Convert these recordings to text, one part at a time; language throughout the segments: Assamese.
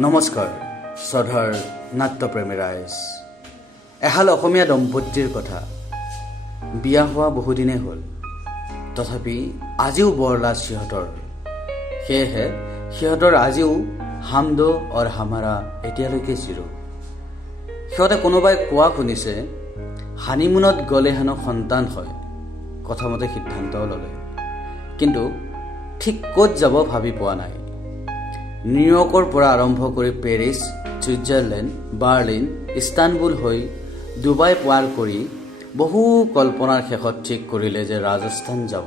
নমস্কাৰ শ্ৰদ্ধাৰ নাট্যপ্ৰেমী ৰাইজ। এহাল অসমীয়া দম্পতীৰ কথা বিয়া হোৱা বহুদিনেই হ'ল, তথাপি আজিও বৰ লাজ সিহঁতৰ। সেয়েহে সিহঁতৰ আজিও হাম দো অৰ হামাৰা এতিয়ালৈকে জিৰো। সিহঁতে কোনোবাই কোৱা শুনিছে হানিমুনত গ'লে হেনো সন্তান হয়। কথামতে সিদ্ধান্তও ল'লে, কিন্তু ঠিক ক'ত যাব ভাবি পোৱা নাই। নিউয়ৰ্কৰ পৰা আৰম্ভ কৰি পেৰিছ, ছুইজাৰলেণ্ড, বাৰ্লিন, ইস্তানবুল হৈ ডুবাই পাৰ কৰি বহু কল্পনাৰ শেষত ঠিক কৰিলে যে ৰাজস্থান যাব।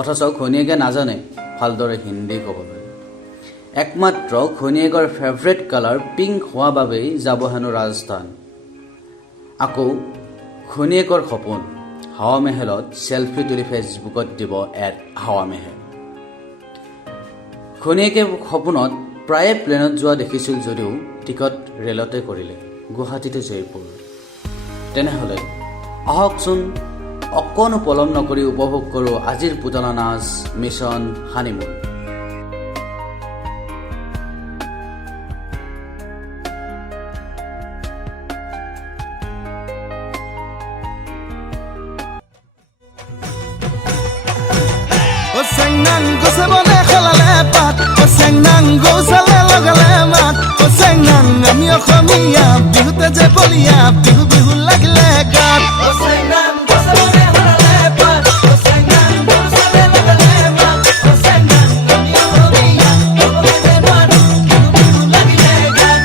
অথচ ঘৈণীয়েকে নাজানে ভালদৰে হিন্দী ক'বলৈ। একমাত্ৰ ঘৈণীয়েকৰ ফেভৰেট কালাৰ পিংক হোৱা বাবেই যাব হেনো ৰাজস্থান। আকৌ ঘৈণীয়েকৰ সপোন হাৱা মেহেলত চেলফি তুলি ফেচবুকত দিব এড হাৱা মেহেল। ঘৈণীয়েকে সপোনত প্ৰায়ে প্লেনত যোৱা দেখিছিল যদিও টিকট ৰেলতে কৰিলে, গুৱাহাটীতে জয়পুৰ। তেনেহ'লে আহকচোন অকণো পলম নকৰি উপভোগ কৰোঁ আজিৰ পুতলা নাচ mission honeymoon. Senang go sabone khalale pat o senang go sale lagale mat o senang ami khamiya bihute je bolia bihu bihu lagle gat o senang go sabone khalale pat o senang go sale lagale mat o senang ami khamiya bihute je bolia bihu bihu lagle gat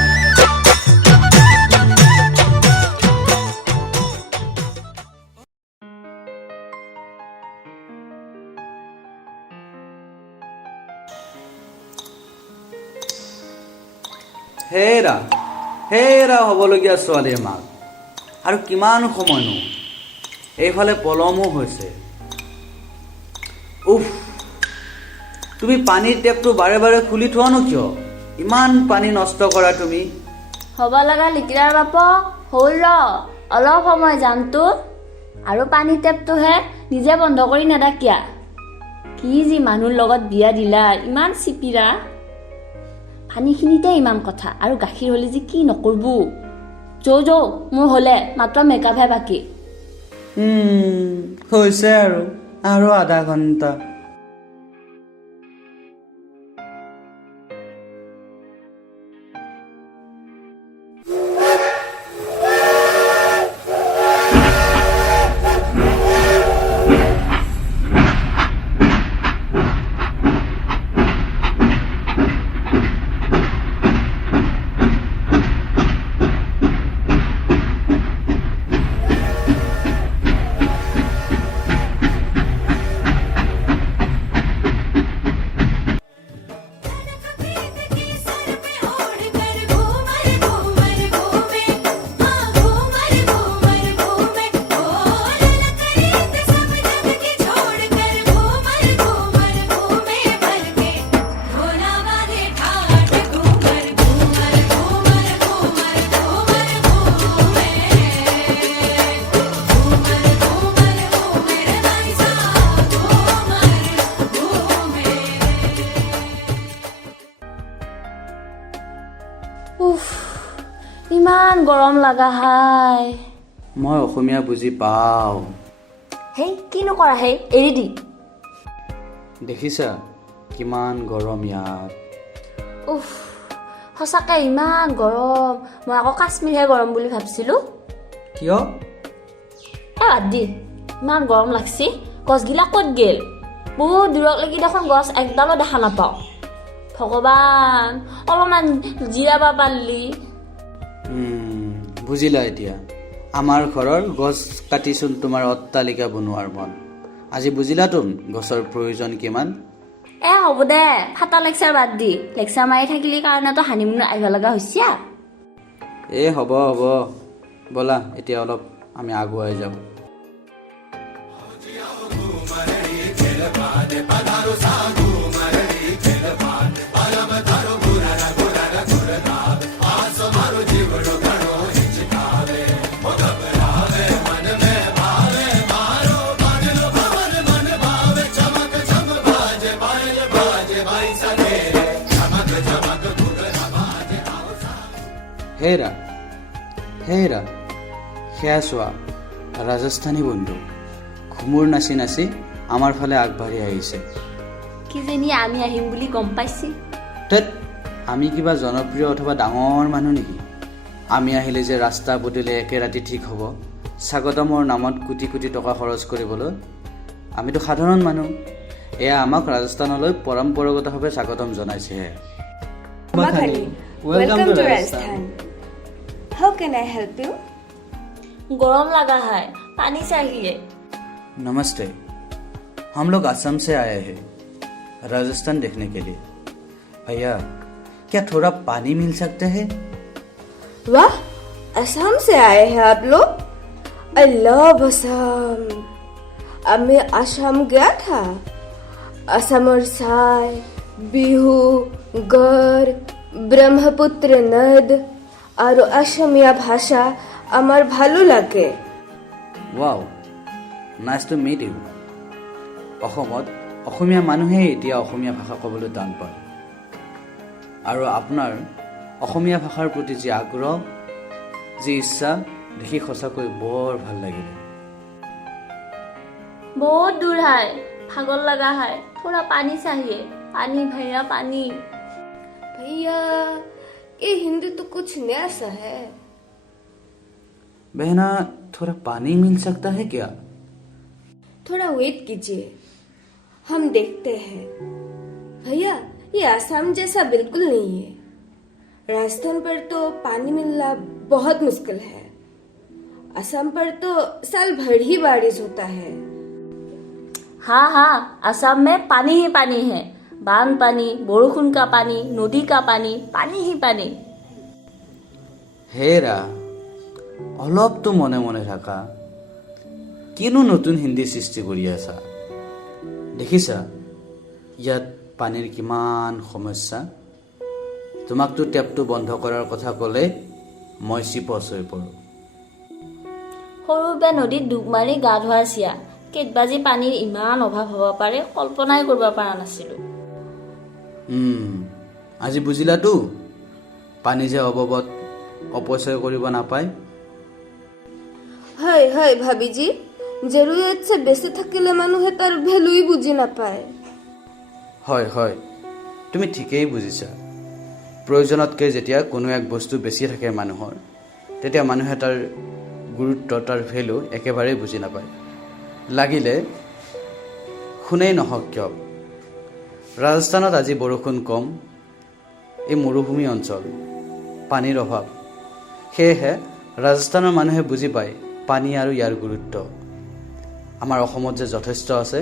হেৰা হ'বলগীয়া ছোৱালীৰ মাক, আৰু কিমান সময়নো। এইফালে পলমো হৈছে। উফ, তুমি পানীৰ টেপটো বাৰে বাৰে খুলি থোৱানো কিয়? ইমান পানী নষ্ট কৰা তুমি। হ'ব লগা লিকিৰাৰ বাপ হ'ল ৰ অলপ সময় জানতো, আৰু পানী টেপটোহে নিজে বন্ধ কৰি নেদাকিয়া। কি যি মানুহৰ লগত বিয়া দিলা, ইমান চিপিৰা। পানীখিনিতে ইমান কথা, আৰু গাখীৰ হ'লে যে কি নকৰবো। যৌ মোৰ হ'লে মাত্ৰ মেকআপহে বাকী। হৈছে আৰু আধা ঘণ্টা। ইমান গৰম লাগা হাই। মই অসমীয়া বুজি পাওঁ। হেই কিনো কৰা হেই, এৰি দি। দেখিছা কিমান গৰম ইয়াত। উফ, সঁচাকে ইমান গৰম। মই আকৌ কাশ্মীৰহে গৰম বুলি ভাবছিলো। কিয়? বাদ দি, ইমান গৰম লাগছি। গছগিলা ক'ত গেল? বহুত দূৰত লাগি দেখোন গছ একডালো দেখা নাপাওঁ। ভগৱান, অলপমান জিৰাব পাৰিলি। বুজিলা এতিয়া? আমাৰ ঘৰৰ গছ কাটিচোন তোমাৰ অট্টালিকা বনোৱাৰ মন। আজি বুজিলাতোন গছৰ প্ৰয়োজন কিমান। হ'ব দে, ফাটা লেকচাৰ বাদ দি। লেকচাৰ মাৰি থাকিলি কাৰণেতো হানিমুনত আহিব লগা হৈছে। হ'ব ব'লা এতিয়া অলপ আমি আগুৱাই যাওঁ। হেৰা হেৰা সেয়া চোৱা ৰাজস্থানী বন্ধু ঘুমুৰ নাচি নাচি আমাৰ ফালে আগবাঢ়ি আহিছে। কিজানি আমি আহিম বুলি গম পাইছি। ধেৎ, আমি কিবা জনপ্ৰিয় অথবা ডাঙৰ মানুহ নেকি? আমি আহিলে যে ৰাস্তা পদূলি একে ৰাতি ঠিক হ'ব, স্বাগতমৰ নামত কোটি কোটি টকা খৰচ কৰিবলৈ? আমিতো সাধাৰণ মানুহ। এয়া আমাক ৰাজস্থানলৈ পৰম্পৰাগতভাৱে স্বাগতম জনাইছেহে। Makhani, welcome to Rajasthan. How can I help you? गरम लगा है, पानी चाहिए। नमस्ते, हम लोग असम से आए हैं राजस्थान देखने के लिए। भैया, क्या थोड़ा पानी मिल सकते हैं? वाह, असम से आए हैं आप लोग? I love Assam. अब मैं असम गया था। असমৰ চাই, বিহু, গড়, ব্ৰহ্মপুত্ৰ নদ আৰু অসমীয়া ভাষা আমাৰ ভালো লাগে। Wow, nice to meet you. অসমত অসমীয়া মানুহে এতিয়া অসমীয়া ভাষা ক'বলৈ টান পায়, আৰু আপোনাৰ অসমীয়া ভাষাৰ প্ৰতি যি আগ্ৰহ, যি ইচ্ছা দেখি সঁচাকৈ বৰ ভাল লাগিলে। बहुत दूर है, भागल लगा है, थोड़ा पानी चाहिए। पानी भैया पानी। भैया, ये हिंदी तो कुछ नया सा है। बहना, थोड़ा पानी मिल सकता है क्या? थोड़ा वेट कीजिए, हम देखते हैं। भैया, ये आसाम जैसा बिल्कुल नहीं है। राजस्थान पर तो पानी मिलना बहुत मुश्किल है। असम पर तो साल भर ही बारिश होता है। हाँ हाँ, असम में पानी ही पानी है। बांध पानी, बरखुन का पानी, नदी का पानी, पानी ही पानी। হেৰা, অলপতো মনে মনে থাকা। কিনো নতুন হিন্দী সৃষ্টি কৰি আছা? দেখিছা ইয়াত পানীৰ কিমান সমস্যা? তোমাকতো টেপটো বন্ধ কৰাৰ কথা ক'লে মই চিপচ হৈ পৰোঁ। সৰুবে নদীত ডুব মাৰি গা ধোৱা চিয়া, কেতবাজি পানীৰ ইমান অভাৱ হ'ব পাৰে কল্পনাই কৰিব পৰা নাছিলোঁ। আজি বুজিলাতো পানী যে অবাবত অপচয় কৰিব নাপায়। হয় হয় ভাবিজি, জৰুৰীয়াতছে বেছি থাকিলে মানুহে তাৰ ভেলুই বুজি নাপায়। হয় হয়, তুমি ঠিকেই বুজিছা। প্ৰয়োজনতকৈ যেতিয়া কোনো এক বস্তু বেছি থাকে মানুহৰ, তেতিয়া মানুহে তাৰ গুৰুত্ব, তাৰ ভেলু একেবাৰেই বুজি নাপায়। লাগিলে শুনেই নহওক কিয়, ৰাজস্থানত আজি বৰষুণ কম, এই মৰুভূমি অঞ্চল, পানীৰ অভাৱ। সেয়েহে ৰাজস্থানৰ মানুহে বুজি পায় পানী আৰু ইয়াৰ গুৰুত্ব। আমাৰ অসমত যে যথেষ্ট আছে,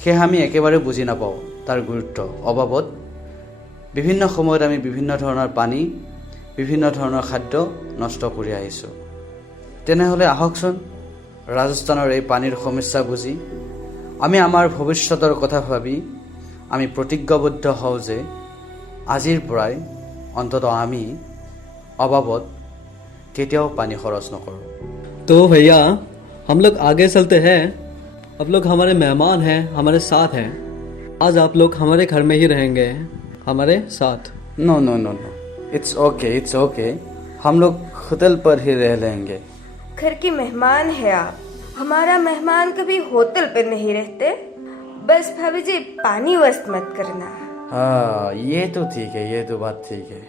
সেয়ে আমি একেবাৰে বুজি নাপাওঁ তাৰ গুৰুত্ব। অবাবত বিভিন্ন সময়ত আমি বিভিন্ন ধৰণৰ পানী, বিভিন্ন ধৰণৰ খাদ্য নষ্ট কৰি আহিছোঁ। তেনেহ'লে আহকচোন, ৰাজস্থানৰ এই পানীৰ সমস্যা বুজি আমি আমাৰ ভৱিষ্যতৰ কথা ভাবি আমি প্ৰতিজ্ঞাবদ্ধ হওঁ যে আজিৰ পৰাই অন্তত আমি অবাবত কেতিয়াও পানী খৰচ নকৰোঁ। तो भैया, हम लोग आगे चलते हैं। अब लोग हमारे मेहमान हैं, हमारे साथ हैं। आज आप लोग हमारे घर में ही रहेंगे, हमारे साथ। No no no no, it's okay. हम लोग होटल पर ही रह लेंगे। घर के मेहमान है आप। हमारा मेहमान कभी होटल पे नहीं रहते। बस भाभी जी, पानी वेस्ट मत करना। हाँ, ये तो ठीक है, ये तो बात ठीक है।